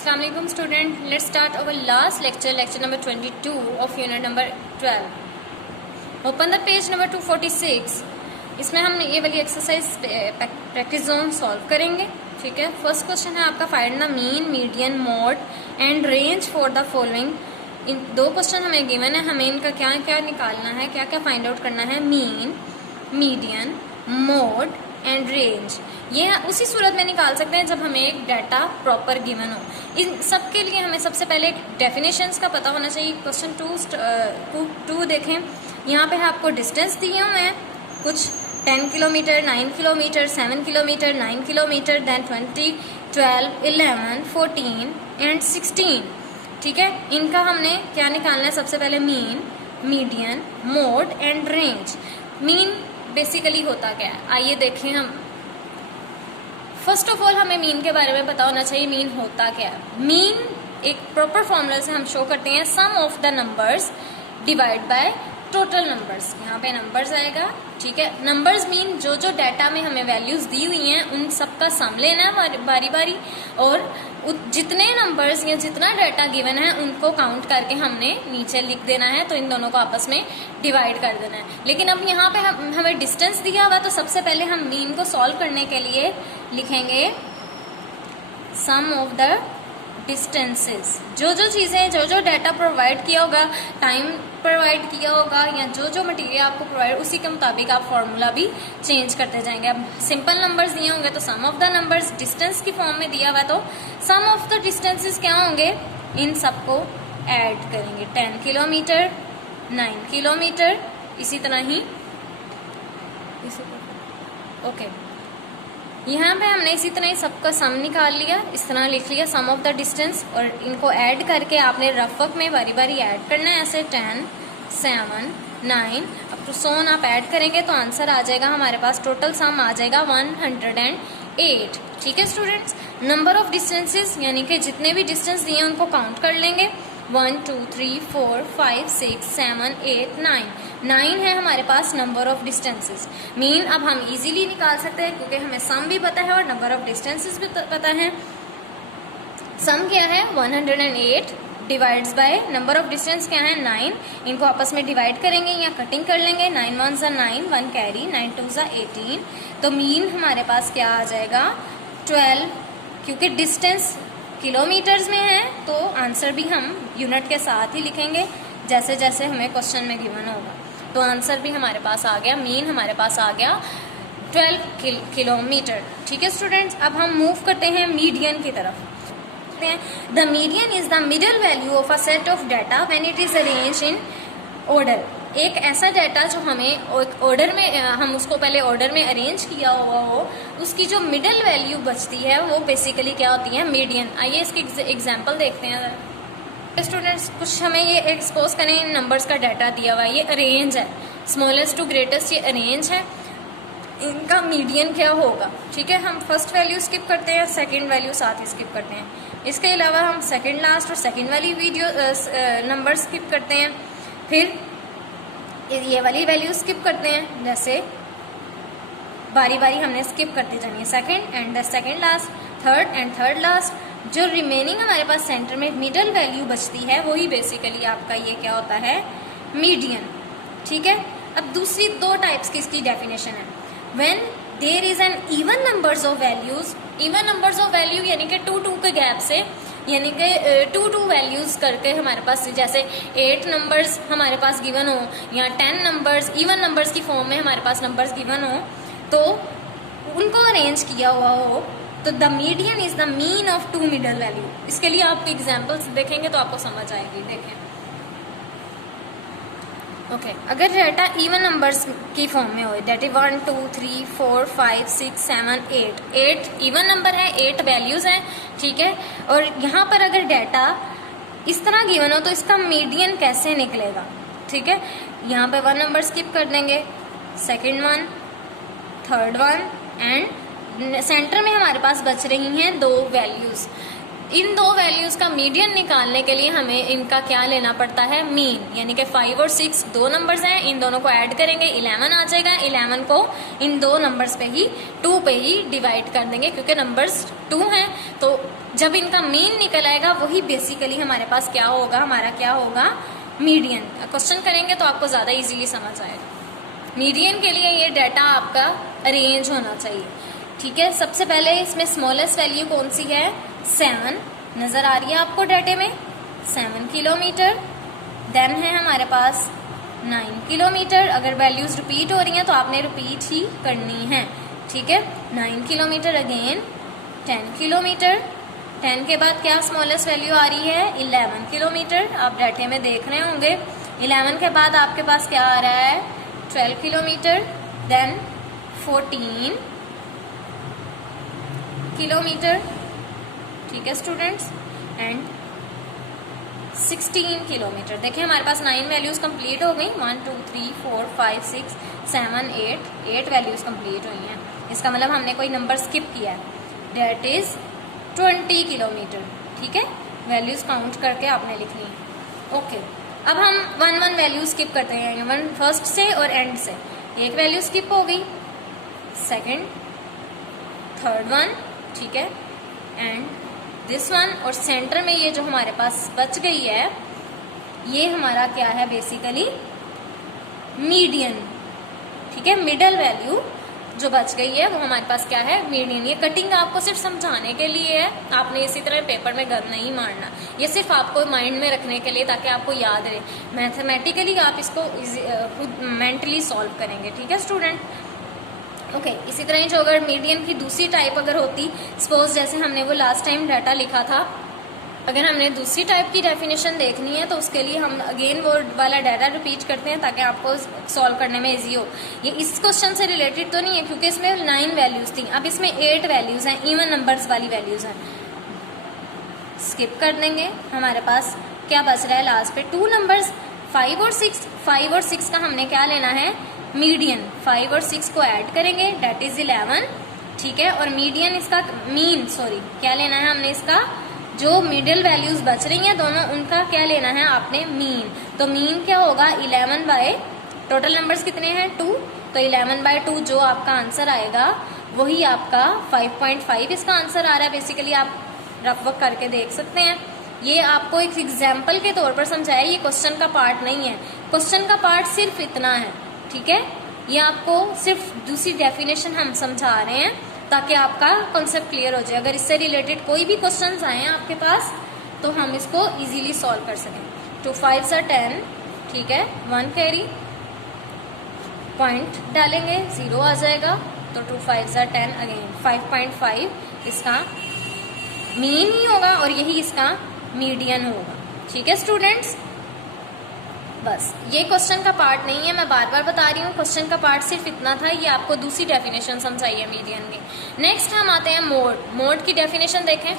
Assalamu alaikum student. Let's start our last lecture, lecture number 22 of unit number 12. Open the page number 246. इसमें हम ये वाली exercise practice zone solve करेंगे. ठीक है. फर्स्ट क्वेश्चन है आपका find the mean, median, mode and range for the following. इन दो क्वेश्चन हमें गिवन है, हमें इनका क्या क्या निकालना है, क्या क्या फाइंड आउट करना है. Mean, median, mode and range. ये उसी सूरत में निकाल सकते हैं जब हमें एक डाटा प्रॉपर गिवन हो. इन सब के लिए हमें सबसे पहले एक डेफिनेशंस का पता होना चाहिए. क्वेश्चन टू देखें. यहाँ पे आपको डिस्टेंस दिए हुए हैं कुछ 10 kilometre, 9 kilometre, 7 kilometre, 9 kilometre, then 20, 12, 11, 14 and 16. ठीक है. इनका हमने क्या निकालना है, सबसे पहले mean, median, mode and range. Mean basically होता क्या है, आइए देखें. हम फर्स्ट ऑफ ऑल हमें मीन के बारे में पता होना चाहिए. मीन होता क्या है. मीन एक प्रॉपर फॉर्मूला से हम शो करते हैं sum of the numbers divide by total numbers. यहाँ पे नंबर्स आएगा. ठीक है. नंबर्स मीन जो जो डाटा में हमें वैल्यूज दी हुई हैं उन सब का सम लेना है बारी बारी, और जितने नंबर्स या जितना डाटा गिवन है उनको काउंट करके हमने नीचे लिख देना है. तो इन दोनों को आपस में डिवाइड कर देना है. लेकिन अब यहाँ पे हमें डिस्टेंस दिया हुआ, तो सबसे पहले हम मीन को सॉल्व करने के लिए लिखेंगे सम ऑफ द डिस्टेंसेस. जो जो चीज़ें, जो जो डाटा प्रोवाइड किया होगा, टाइम प्रोवाइड किया होगा या जो जो मटेरियल आपको प्रोवाइड, उसी के मुताबिक आप फॉर्मूला भी चेंज करते जाएंगे. अब सिंपल नंबर्स दिए होंगे तो सम ऑफ द नंबर्स. डिस्टेंस की फॉर्म में दिया हुआ तो सम ऑफ द डिस्टेंसेस क्या होंगे, इन सबको ऐड करेंगे. 10 किलोमीटर, 9 किलोमीटर, इसी तरह ही ओके. यहाँ पे हमने इसी तरह ही सबका सम निकाल लिया. इस तरह लिख लिया सम ऑफ द डिस्टेंस, और इनको ऐड करके आपने रफ वर्क में बारी बारी ऐड करना है. ऐसे 10, 7, 9 अब तो सोन आप ऐड करेंगे तो आंसर आ जाएगा हमारे पास. टोटल सम आ जाएगा 108. ठीक है स्टूडेंट्स. नंबर ऑफ डिस्टेंसेस यानी कि जितने भी डिस्टेंस दिए उनको काउंट कर लेंगे. 1, 2, 3, 4, 5, 6, 7, 8, 9. 9 है हमारे पास नंबर ऑफ डिस्टेंसेस. मीन अब हम इजीली निकाल सकते हैं क्योंकि हमें सम भी पता है और नंबर ऑफ डिस्टेंसेस भी पता है. सम क्या है 108 divides by number of distance क्या है 9. इनको आपस में डिवाइड करेंगे या कटिंग कर लेंगे. 9 1 9, 1 कैरी, 9 2 18. तो मीन हमारे पास क्या आ जाएगा 12. क्योंकि डिस्टेंस किलोमीटर्स में है तो आंसर भी हम यूनिट के साथ ही लिखेंगे जैसे जैसे हमें क्वेश्चन में गिवन होगा. तो आंसर भी हमारे पास आ गया. मीन हमारे पास आ गया 12 किलोमीटर. ठीक है स्टूडेंट्स. अब हम मूव करते हैं मीडियन की तरफ. The median is the middle value of a set of data when it is arranged in order. एक ऐसा डाटा जो हमें ऑर्डर में, हम उसको पहले ऑर्डर में अरेंज किया हुआ हो, उसकी जो मिडल वैल्यू बचती है वो बेसिकली क्या होती है मीडियन. आइए इसकी एग्जांपल देखते हैं स्टूडेंट्स. कुछ हमें ये एक्सपोज करें. इन नंबर्स का डाटा दिया हुआ है, ये अरेंज है, स्मॉलेस्ट टू ग्रेटेस्ट ये अरेंज है. इनका मीडियन क्या होगा. ठीक है. हम फर्स्ट वैल्यू स्किप करते हैं, सेकंड वैल्यू साथ ही स्किप करते हैं. इसके अलावा हम सेकंड लास्ट और सेकंड वाली वीडियो नंबर स्किप करते हैं. फिर ये वाली वैल्यू स्किप करते हैं. जैसे बारी बारी हमने स्किप करते जानी है. Second and the second last, third and third last. जो रिमेनिंग हमारे पास सेंटर में मिडल वैल्यू बचती है वही बेसिकली आपका ये क्या होता है मीडियन. ठीक है. अब दूसरी दो टाइप्स की इसकी डेफिनेशन है. When there is an even numbers of values. Even numbers of value यानी कि 2 के गैप से, यानी कि 2 वैल्यूज करके हमारे पास जैसे 8 नंबर्स हमारे पास गिवन हो या 10 नंबर्स इवन नंबर्स की फॉर्म में हमारे पास नंबर्स गिवन हो, तो उनको अरेंज किया हुआ हो, तो the median is the mean of 2 middle value. इसके लिए आप एग्जाम्पल्स देखेंगे तो आपको समझ आएगी. देखें. ओके. अगर डाटा इवन नंबर्स की फॉर्म में हो, डेट इज 1 2 3 4 5 6 7 8. 8 इवन नंबर है, 8 वैल्यूज हैं. ठीक है. और यहाँ पर अगर डाटा इस तरह गिवन हो तो इसका मीडियन कैसे निकलेगा. ठीक है. यहाँ पे 1 नंबर स्किप कर देंगे, second one, third one, and centre में हमारे पास बच रही हैं 2 वैल्यूज. इन दो वैल्यूज का मीडियन निकालने के लिए हमें इनका क्या लेना पड़ता है, मीन, यानी कि 5 और 6 दो नंबर्स हैं, इन दोनों को ऐड करेंगे 11 आ जाएगा। 11 को इन दो नंबर्स पे ही 2 पे ही डिवाइड कर देंगे क्योंकि नंबर्स 2 हैं। तो जब इनका मीन निकल आएगा वही बेसिकली हमारे पास क्या होगा, हमारा क्या होगा, मीडियन। क्वेश्चन करेंगे तो आपको ज्यादा इजीली समझ आएगा। मीडियन के लिए ये डाटा आपका अरेंज होना चाहिए, ठीक है। सबसे पहले इसमें स्मॉलेस्ट वैल्यू कौन सी है, 7 नजर आ रही है आपको डाटे में, 7 किलोमीटर। देन है हमारे पास 9 किलोमीटर। अगर वैल्यूज रिपीट हो रही हैं तो आपने रिपीट ही करनी है, ठीक है। 9 किलोमीटर, अगेन 10 किलोमीटर। 10 के बाद क्या स्मॉलेस्ट वैल्यू आ रही है, 11 किलोमीटर। आप डाटे में देख रहे होंगे। 11 के बाद आपके पास क्या आ रहा है, 12 किलोमीटर। देन 14 किलोमीटर, ठीक है स्टूडेंट्स, एंड 16 किलोमीटर। देखिए हमारे पास 9 वैल्यूज कंप्लीट हो गई, 1 2 3 4 5 6 7 8 वैल्यूज कंप्लीट हुई हैं। इसका मतलब हमने कोई नंबर स्किप किया है, डेट इज 20 किलोमीटर, ठीक है। वैल्यूज काउंट करके आपने लिखनी है, ओके। अब हम 1 वैल्यू स्किप करते हैं, वन फर्स्ट से और एंड से। एक वैल्यू स्किप हो गई, सेकंड, थर्ड वन, ठीक है, एंड दिस वन। और सेंटर में ये जो हमारे पास बच गई है, ये हमारा क्या है, बेसिकली मीडियन, ठीक है। मिडल वैल्यू जो बच गई है वो हमारे पास क्या है, मीडियन। ये कटिंग आपको सिर्फ समझाने के लिए है, आपने इसी तरह पेपर में गन नहीं मारना, ये सिर्फ आपको माइंड में रखने के लिए ताकि आपको याद रहे। मैथमेटिकली आप इसको खुद मेंटली सॉल्व करेंगे, ठीक है स्टूडेंट, ओके। इसी तरह जो अगर मीडियन की दूसरी टाइप अगर होती, सपोज जैसे हमने वो लास्ट टाइम डाटा लिखा था, अगर हमने दूसरी टाइप की डेफिनेशन देखनी है तो उसके लिए हम अगेन वो वाला डाटा रिपीट करते हैं ताकि आपको सॉल्व करने में इजी हो। ये इस क्वेश्चन से रिलेटेड तो नहीं है क्योंकि इसमें 9 वैल्यूज थी, अब इसमें 8 वैल्यूज हैं, इवन नंबर्स वाली वैल्यूज हैं। स्किप कर देंगे, हमारे पास क्या बच रहा है लास्ट पे, 2 नंबर्स 5 और 6। 5 और 6 का हमने क्या लेना है, मीडियन। 5 और 6 को ऐड करेंगे, डेट इज 11, ठीक है। और मीडियन इसका मीन, सॉरी क्या लेना है हमने, इसका जो मिडिल वैल्यूज बच रही हैं दोनों, उनका क्या लेना है आपने, मीन। तो मीन क्या होगा, 11 बाय, टोटल नंबर्स कितने हैं 2, तो 11 बाय 2 जो आपका आंसर आएगा वही आपका 5.5 इसका आंसर आ रहा है। बेसिकली आप रफ वर्क करके देख सकते हैं। ये आपको एक एग्जाम्पल के तौर पर समझाया, ये क्वेश्चन का पार्ट नहीं है। क्वेश्चन का पार्ट सिर्फ इतना है, ठीक है। ये आपको सिर्फ दूसरी डेफिनेशन हम समझा रहे हैं ताकि आपका कॉन्सेप्ट क्लियर हो जाए। अगर इससे रिलेटेड कोई भी क्वेश्चंस आए आपके पास तो हम इसको इजीली सॉल्व कर सकें। 2 5 are 10, ठीक है, 1 कैरी, पॉइंट डालेंगे 0 आ जाएगा, तो 2 5 are 10, अगेन 5.5 इसका मीन ही होगा और यही इसका मीडियन होगा, ठीक है स्टूडेंट्स। बस ये क्वेश्चन का पार्ट नहीं है, मैं बार बार बता रही हूँ, क्वेश्चन का पार्ट सिर्फ इतना था, ये आपको दूसरी डेफिनेशन समझाइए मीडियन की। नेक्स्ट हम आते हैं मोड। मोड की डेफिनेशन देखें।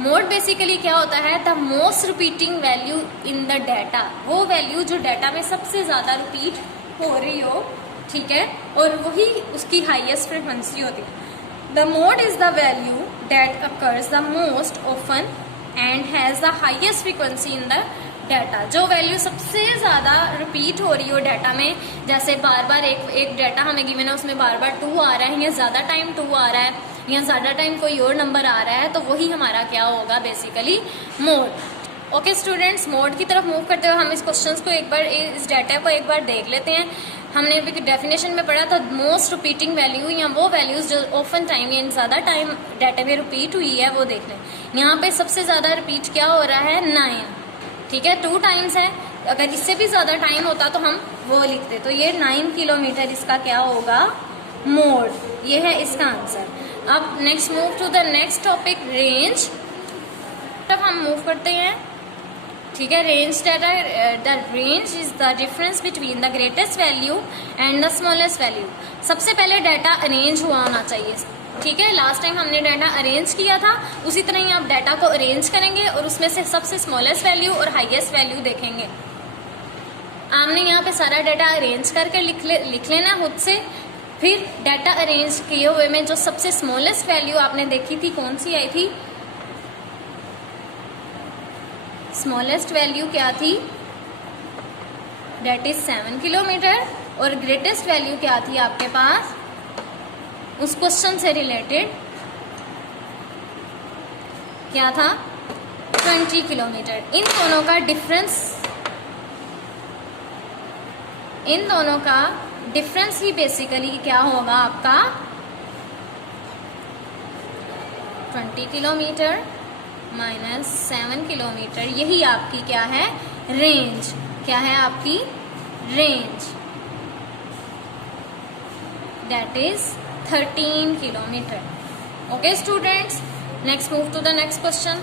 मोड बेसिकली क्या होता है, the most repeating value in the data, वो वैल्यू जो डाटा में सबसे ज्यादा रिपीट हो रही हो, ठीक है, और वही उसकी हाईएस्ट फ्रीक्वेंसी होती है। The mode is the value that occurs the most often and has the highest frequency in the data. जो वैल्यू सबसे ज्यादा रिपीट हो रही हो डाटा में, जैसे बार बार एक डाटा हमें गिवन है उसमें बार बार 2 आ रहा है या ज्यादा टाइम 2 आ रहा है या ज्यादा टाइम कोई और नंबर आ रहा है, तो वही हमारा क्या होगा, basically mode. Okay students, mode की तरफ मूव करते हुए हम इस क्वेश्चन को एक बार, इस डाटा को एक बार देख लेते हैं। हमने अभी डेफिनेशन में पढ़ा था मोस्ट रिपीटिंग वैल्यू या वो वैल्यूज जो ऑफन टाइम या ज्यादा टाइम डाटा में रिपीट हुई है वो देख लें। यहाँ पे सबसे ज्यादा रिपीट क्या हो रहा है, 9, ठीक है, 2 टाइम्स है। अगर इससे भी ज्यादा टाइम होता तो हम वो लिखते, तो ये 9 किलोमीटर इसका क्या होगा, मोड, ये है इसका आंसर। अब next move to the next topic, range. तब हम मूव करते हैं, ठीक है। Range data, the range is the difference between the greatest value and the smallest value. सबसे पहले डाटा अरेंज हुआ होना चाहिए, ठीक है। लास्ट टाइम हमने डाटा अरेंज किया था, उसी तरह ही आप डाटा को अरेंज करेंगे और उसमें से सबसे स्मॉलेस्ट वैल्यू और हाईएस्ट वैल्यू देखेंगे। आपने यहाँ पे सारा डाटा अरेंज करके लिख लेना खुद से। फिर डाटा अरेंज किए हुए में जो सबसे स्मॉलेस्ट वैल्यू आपने देखी थी, कौन सी आई थी, स्मॉलेस्ट वैल्यू क्या थी, डेट इज 7 किलोमीटर, और ग्रेटेस्ट वैल्यू क्या थी आपके पास उस क्वेश्चन से रिलेटेड, क्या था, 20 किलोमीटर। इन दोनों का डिफरेंस ही बेसिकली क्या होगा आपका 20 किलोमीटर माइनस 7 किलोमीटर, यही आपकी क्या है, रेंज, क्या है आपकी range, that is 13 kilometre. Okay students, next move to the next question.